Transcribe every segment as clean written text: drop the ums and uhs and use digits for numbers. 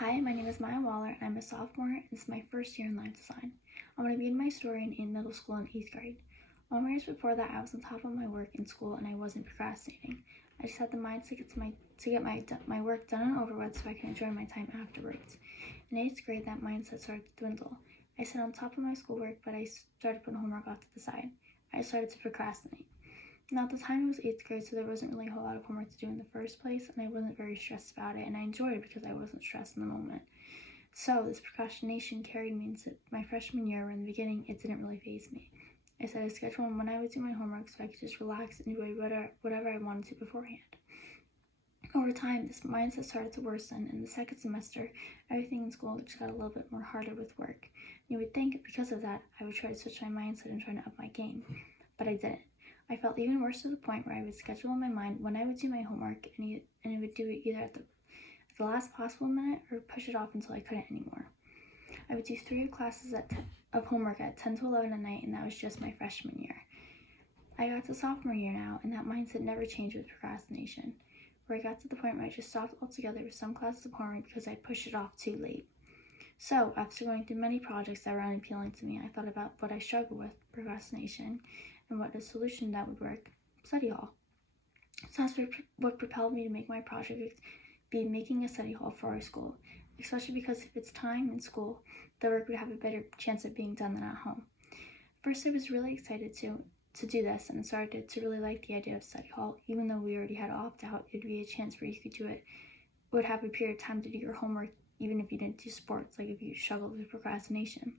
Hi, my name is Mya Waller, and I'm a sophomore, and this is my first year in life design. I'm going to begin my story in middle school in 8th grade. All my years before that, I was on top of my work in school, and I wasn't procrastinating. I just had the mind to get my work done and over with so I can enjoy my time afterwards. In 8th grade, that mindset started to dwindle. I sat on top of my schoolwork, but I started putting homework off to the side. I started to procrastinate. Now, at the time, it was 8th grade, so there wasn't really a whole lot of homework to do in the first place, and I wasn't very stressed about it, and I enjoyed it because I wasn't stressed in the moment. So, this procrastination carried me into my freshman year, where in the beginning, it didn't really faze me. I set a schedule on when I would do my homework so I could just relax and enjoy whatever I wanted to beforehand. Over time, this mindset started to worsen. In the second semester, everything in school just got a little bit more harder with work. You would think because of that, I would try to switch my mindset and try to up my game, but I didn't. I felt even worse to the point where I would schedule in my mind when I would do my homework, and I would do it either at the last possible minute or push it off until I couldn't anymore. I would do 3 classes of homework at 10 to 11 at night, and that was just my freshman year. I got to sophomore year now, and that mindset never changed with procrastination, where I got to the point where I just stopped altogether with some classes of homework because I pushed it off too late. So, after going through many projects that were unappealing to me, I thought about what I struggle with, procrastination, and what a solution that would work, study hall. So that's what propelled me to make my project be making a study hall for our school, especially because if it's time in school, the work would have a better chance of being done than at home. First, I was really excited to do this and started to really like the idea of study hall. Even though we already had opt-out, it would be a chance where you could do it, would have a period of time to do your homework, even if you didn't do sports, like if you struggled with procrastination.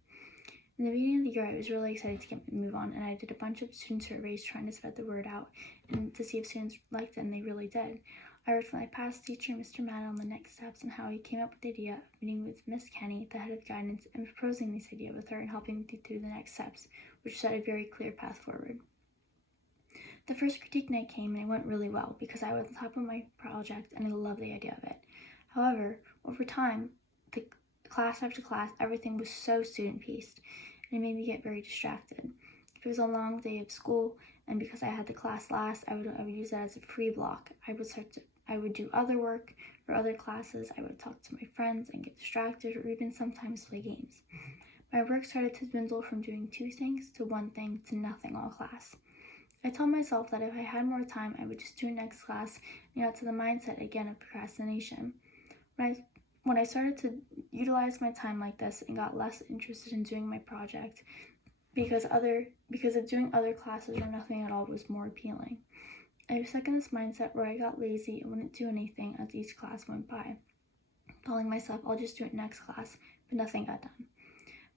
In the beginning of the year, I was really excited to move on, and I did a bunch of student surveys trying to spread the word out and to see if students liked it, and they really did. I worked with my past teacher, Mr. Madden, on the next steps and how he came up with the idea of meeting with Miss Kenny, the head of guidance, and proposing this idea with her and helping me through the next steps, which set a very clear path forward. The first critique night came, and it went really well because I was on top of my project, and I loved the idea of it. However, over time, the class after class, everything was so student-paced, and it made me get very distracted. If it was a long day of school, and because I had the class last, I would use that as a free block. I would do other work for other classes, I would talk to my friends and get distracted, or even sometimes play games. My work started to dwindle from doing 2 things to 1 thing to nothing all class. I told myself that if I had more time, I would just do next class and got to the mindset again of procrastination. When I started to utilize my time like this and got less interested in doing my project because of doing other classes or nothing at all was more appealing. I was stuck in this mindset where I got lazy and wouldn't do anything as each class went by, telling myself I'll just do it next class, but nothing got done.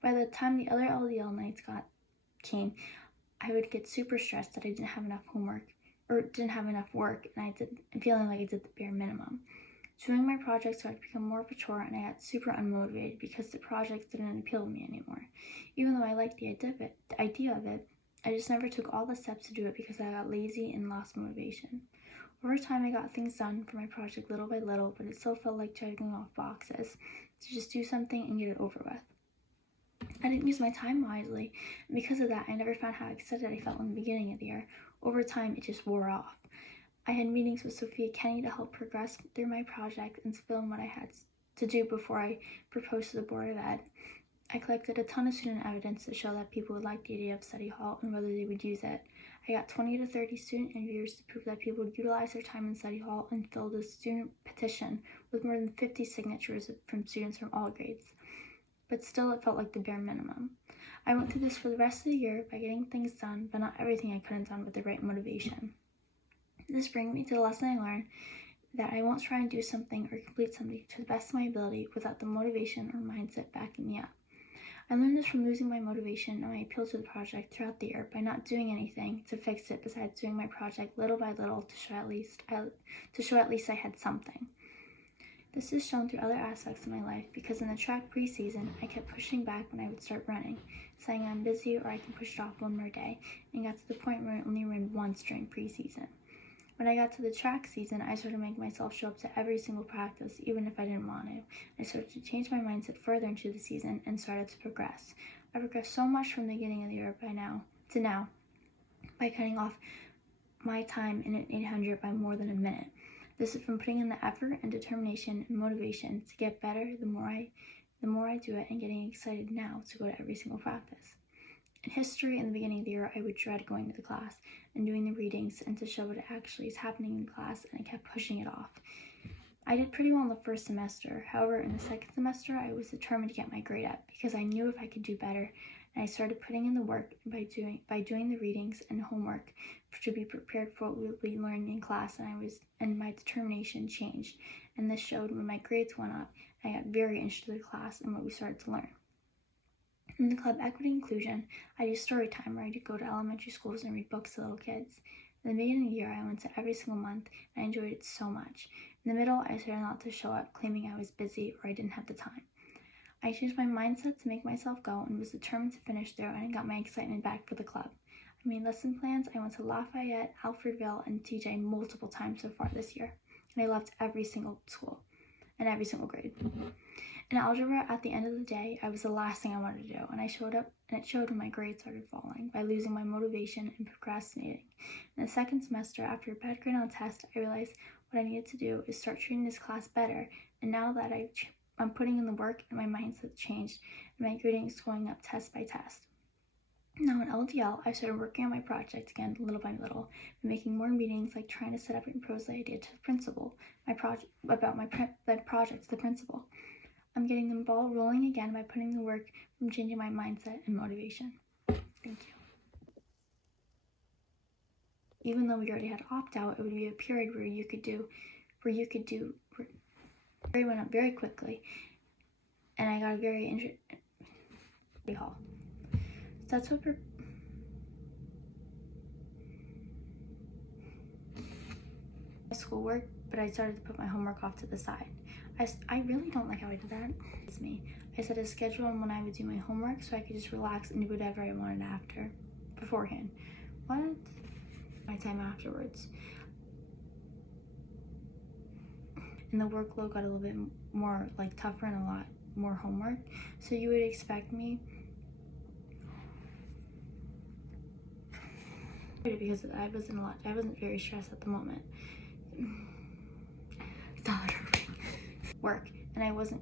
By the time the other LDL nights came, I would get super stressed that I didn't have enough homework or didn't have enough work, and feeling like I did the bare minimum. Doing my project started to become more of a chore, and I got super unmotivated because the projects didn't appeal to me anymore. Even though I liked the idea of it, I just never took all the steps to do it because I got lazy and lost motivation. Over time, I got things done for my project little by little, but it still felt like checking off boxes to just do something and get it over with. I didn't use my time wisely, and because of that, I never found how excited I felt in the beginning of the year. Over time, it just wore off. I had meetings with Sophia Kenny to help progress through my project and film what I had to do before I proposed to the Board of Ed. I collected a ton of student evidence to show that people would like the idea of study hall and whether they would use it. I got 20 to 30 student interviewers to prove that people would utilize their time in study hall and filled a student petition with more than 50 signatures from students from all grades. But still, it felt like the bare minimum. I went through this for the rest of the year by getting things done, but not everything I could have done with the right motivation. This brings me to the lesson I learned that I won't try and do something or complete something to the best of my ability without the motivation or mindset backing me up. I learned this from losing my motivation and my appeal to the project throughout the year by not doing anything to fix it besides doing my project little by little to show at least I had something. This is shown through other aspects of my life because in the track preseason, I kept pushing back when I would start running, saying I'm busy or I can push it off 1 more day, and got to the point where I only ran once during preseason. When I got to the track season, I started to make myself show up to every single practice, even if I didn't want to. I started to change my mindset further into the season and started to progress. I progressed so much from the beginning of the year to now by cutting off my time in an 800 by more than a minute. This is from putting in the effort and determination and motivation to get better the more I do it, and getting excited now to go to every single practice. In history, in the beginning of the year, I would dread going to the class and doing the readings and to show what actually is happening in class, and I kept pushing it off. I did pretty well in the first semester. However, in the second semester, I was determined to get my grade up because I knew if I could do better, and I started putting in the work by doing the readings and homework to be prepared for what we would be learning in class, and my determination changed, and this showed when my grades went up. I got very interested in the class and what we started to learn. In the club Equity Inclusion, I do story time where I go to elementary schools and read books to little kids. In the beginning of the year, I went to every single month, and I enjoyed it so much. In the middle, I started not to show up, claiming I was busy or I didn't have the time. I changed my mindset to make myself go and was determined to finish there, and I got my excitement back for the club. I made lesson plans. I went to Lafayette, Alfredville, and TJ multiple times so far this year, and I loved every single school and every single grade. In algebra, at the end of the day, I was the last thing I wanted to do, and I showed up, and it showed when my grades started falling by losing my motivation and procrastinating. In the second semester, after a bad grade on a test, I realized what I needed to do is start treating this class better, and now that I'm putting in the work and my mindset changed, and my grading is going up test by test. Now in LDL, I started working on my project again little by little, making more meetings, like trying to set up and propose the idea to the principal, my project to the principal. I'm getting the ball rolling again by putting the work from changing my mindset and motivation. Thank you. Even though we already had opt-out, it would be a period where you could do, it went up very quickly, and I got a very interesting hall. So that's what my schoolwork, but I started to put my homework off to the side. I really don't like how I did that. It's me. I set a schedule on when I would do my homework so I could just relax and do whatever I wanted beforehand. What? My time afterwards. And the workload got a little bit more tougher and a lot more homework. So you would expect me, because I wasn't very stressed at the moment. Work, and I wasn't